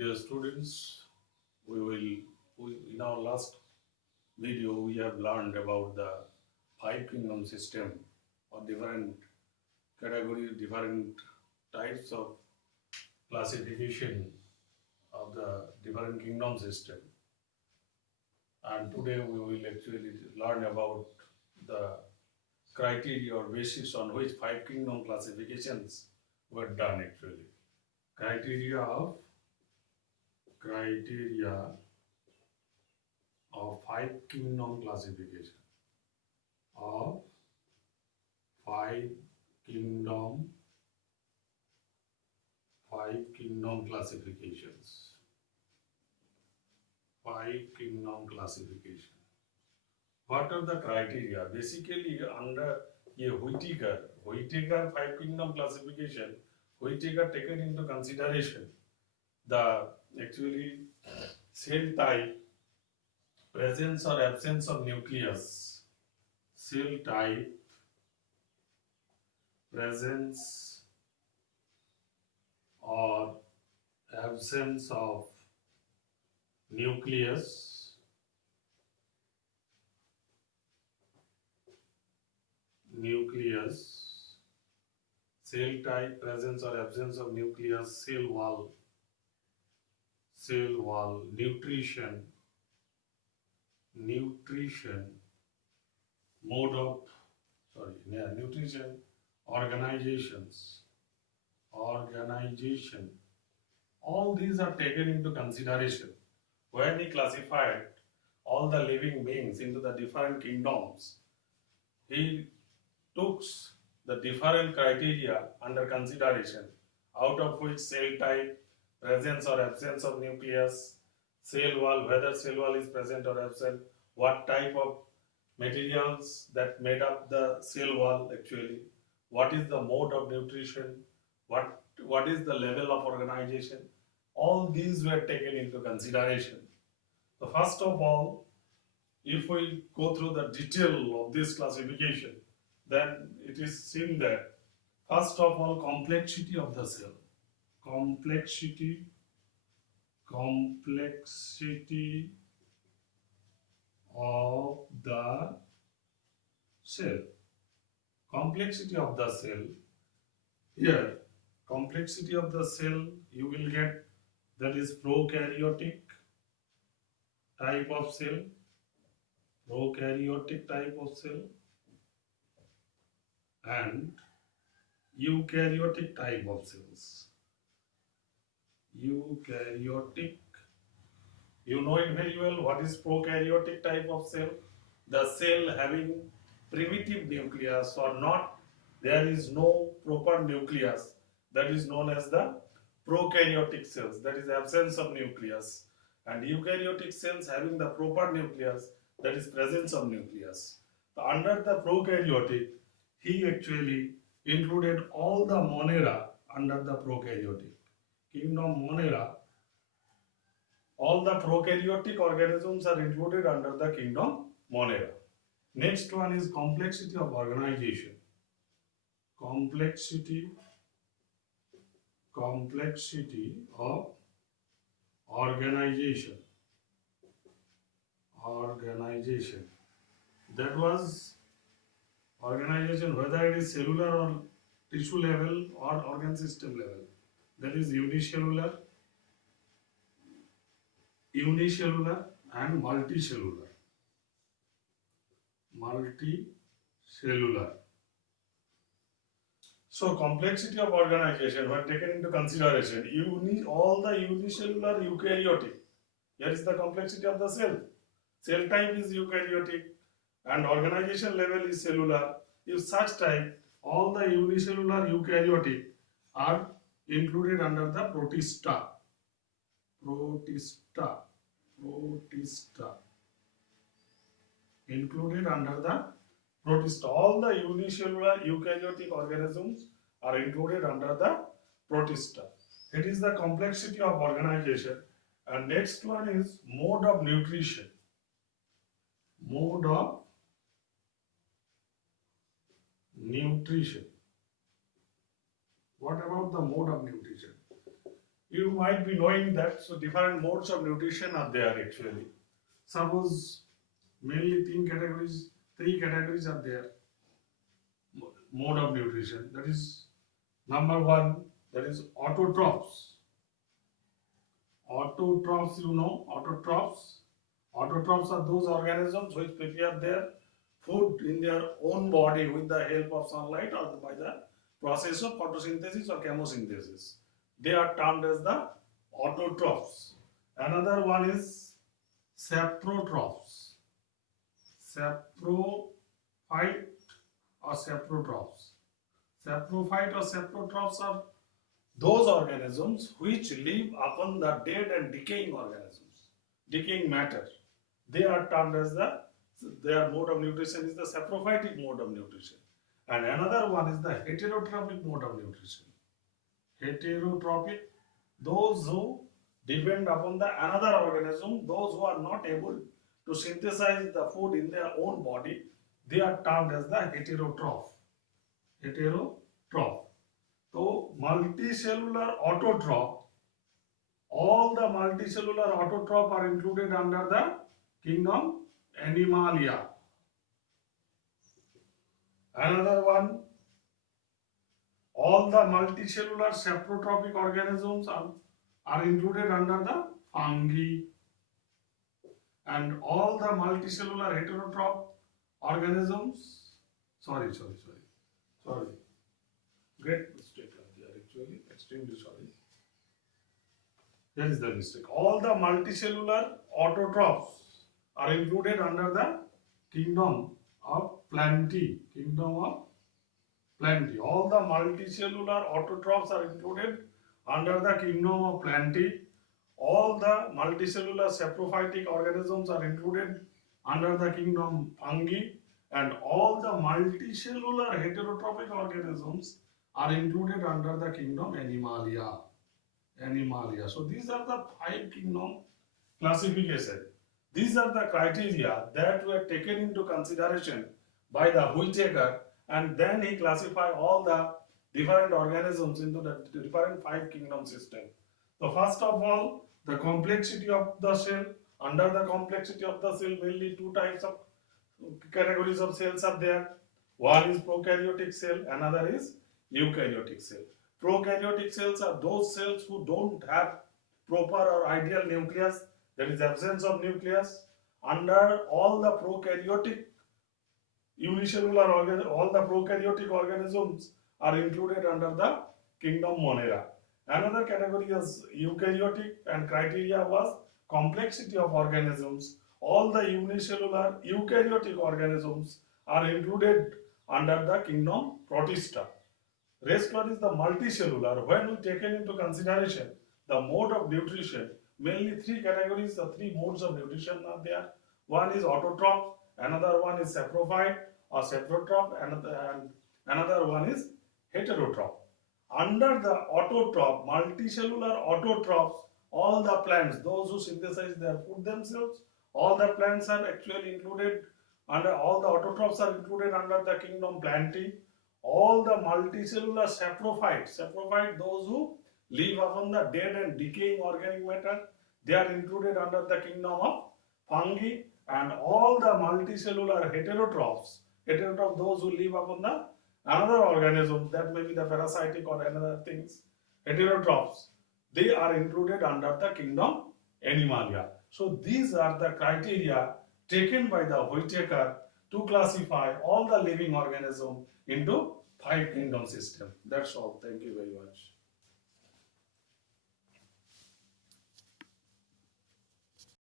Dear students, in our last video we have learned about the five kingdom system or different categories, different types of classification of the different kingdom system. And today we will actually learn about the criteria or basis on which five kingdom classifications were done actually. Criteria of five kingdom classification of five kingdom classifications. Five kingdom classification. What are the criteria? Basically, under a Whittaker five kingdom classification, Whittaker taken into consideration the actually cell type, presence or absence of nucleus, cell type, presence or absence of nucleus, cell type, presence or absence of nucleus, cell wall, nutrition, mode of, nutrition, organization. All these are taken into consideration when he classified all the living beings into the different kingdoms. He took the different criteria under consideration, out of which cell type, presence or absence of nucleus, cell wall, whether cell wall is present or absent, what type of materials that made up the cell wall actually, what is the mode of nutrition, what is the level of organization. All these were taken into consideration. So first of all, if we go through the detail of this classification, then it is seen that first of all, complexity of the cell. Complexity of the cell. Complexity of the cell. Here, complexity of the cell you will get, that is prokaryotic type of cell. Prokaryotic type of cell and eukaryotic type of cells. Eukaryotic, you know it very well. What is prokaryotic type of cell? The cell having primitive nucleus or not, there is no proper nucleus, that is known as the prokaryotic cells, that is absence of nucleus. And eukaryotic cells having the proper nucleus, that is presence of nucleus. So under the prokaryotic, he actually included all the Monera under the prokaryotic kingdom. Monera, all the prokaryotic organisms are included under the kingdom Monera. Next one is complexity of organization. Complexity of organization. That was organization, whether it is cellular or tissue level or organ system level. That is unicellular and multicellular. So complexity of organization when taken into consideration, all the unicellular eukaryotic. Here is the complexity of the cell. Cell type is eukaryotic and organization level is cellular. If such type, all the unicellular eukaryotic are included under the protista. Included under the protista. All the unicellular eukaryotic organisms are included under the protista. It is the complexity of organization. And next one is mode of nutrition. What about the mode of nutrition? You might be knowing that so different modes of nutrition are there actually. Suppose mainly three categories are there. Mode of nutrition. That is number one. That is autotrophs. Autotrophs, you know, autotrophs. Autotrophs are those organisms which prepare their food in their own body with the help of sunlight or by the process of photosynthesis or chemosynthesis. They are termed as the autotrophs. Another one is saprotrophs. Saprophyte or saprotrophs. Saprophyte or saprotrophs are those organisms which live upon the dead and decaying organisms, decaying matter. They are termed as their mode of nutrition is the saprophytic mode of nutrition. And another one is the heterotrophic mode of nutrition. Heterotrophic, those who depend upon the another organism, those who are not able to synthesize the food in their own body, they are termed as the heterotroph. Heterotroph. So multicellular autotroph, all the multicellular autotroph are included under the kingdom Animalia. Another one, all the multicellular saprotrophic organisms are included under the fungi, and all the multicellular heterotroph organisms, sorry, great mistake there actually, extremely sorry. Here is the mistake. All the multicellular autotrophs are included under the kingdom of Plantae. All the multicellular autotrophs are included under the kingdom of Plantae. All the multicellular saprophytic organisms are included under the kingdom Fungi, and all the multicellular heterotrophic organisms are included under the kingdom Animalia. So these are the 5 kingdom classification. These are the criteria that were taken into consideration by the Whittaker, and then he classified all the different organisms into the different 5 kingdom system. So first of all, the complexity of the cell. Under the complexity of the cell, mainly 2 types of categories of cells are there. One is prokaryotic cell, another is eukaryotic cell. Prokaryotic cells are those cells who don't have proper or ideal nucleus. There is absence of nucleus. Under all the prokaryotic unicellular organisms, all the prokaryotic organisms are included under the kingdom Monera. Another category is eukaryotic, and criteria was complexity of organisms. All the unicellular eukaryotic organisms are included under the kingdom Protista. Rest one is the multicellular. When we taken into consideration the mode of nutrition, mainly 3 categories, the 3 modes of nutrition are there. One is autotroph, another one is saprophyte or saprotroph, and another one is heterotroph. Under the autotroph, multicellular autotrophs, all the plants, those who synthesize their food themselves, all the plants are actually included under, all the autotrophs are included under the kingdom Plantae. All the multicellular saprophyte, those who live upon the dead and decaying organic matter, they are included under the kingdom of Fungi. And all the multicellular heterotrophs, those who live upon the another organism, that may be the parasitic or another things, heterotrophs, they are included under the kingdom Animalia. So these are the criteria taken by the Whittaker to classify all the living organisms into 5 kingdom system. That's all. Thank you very much.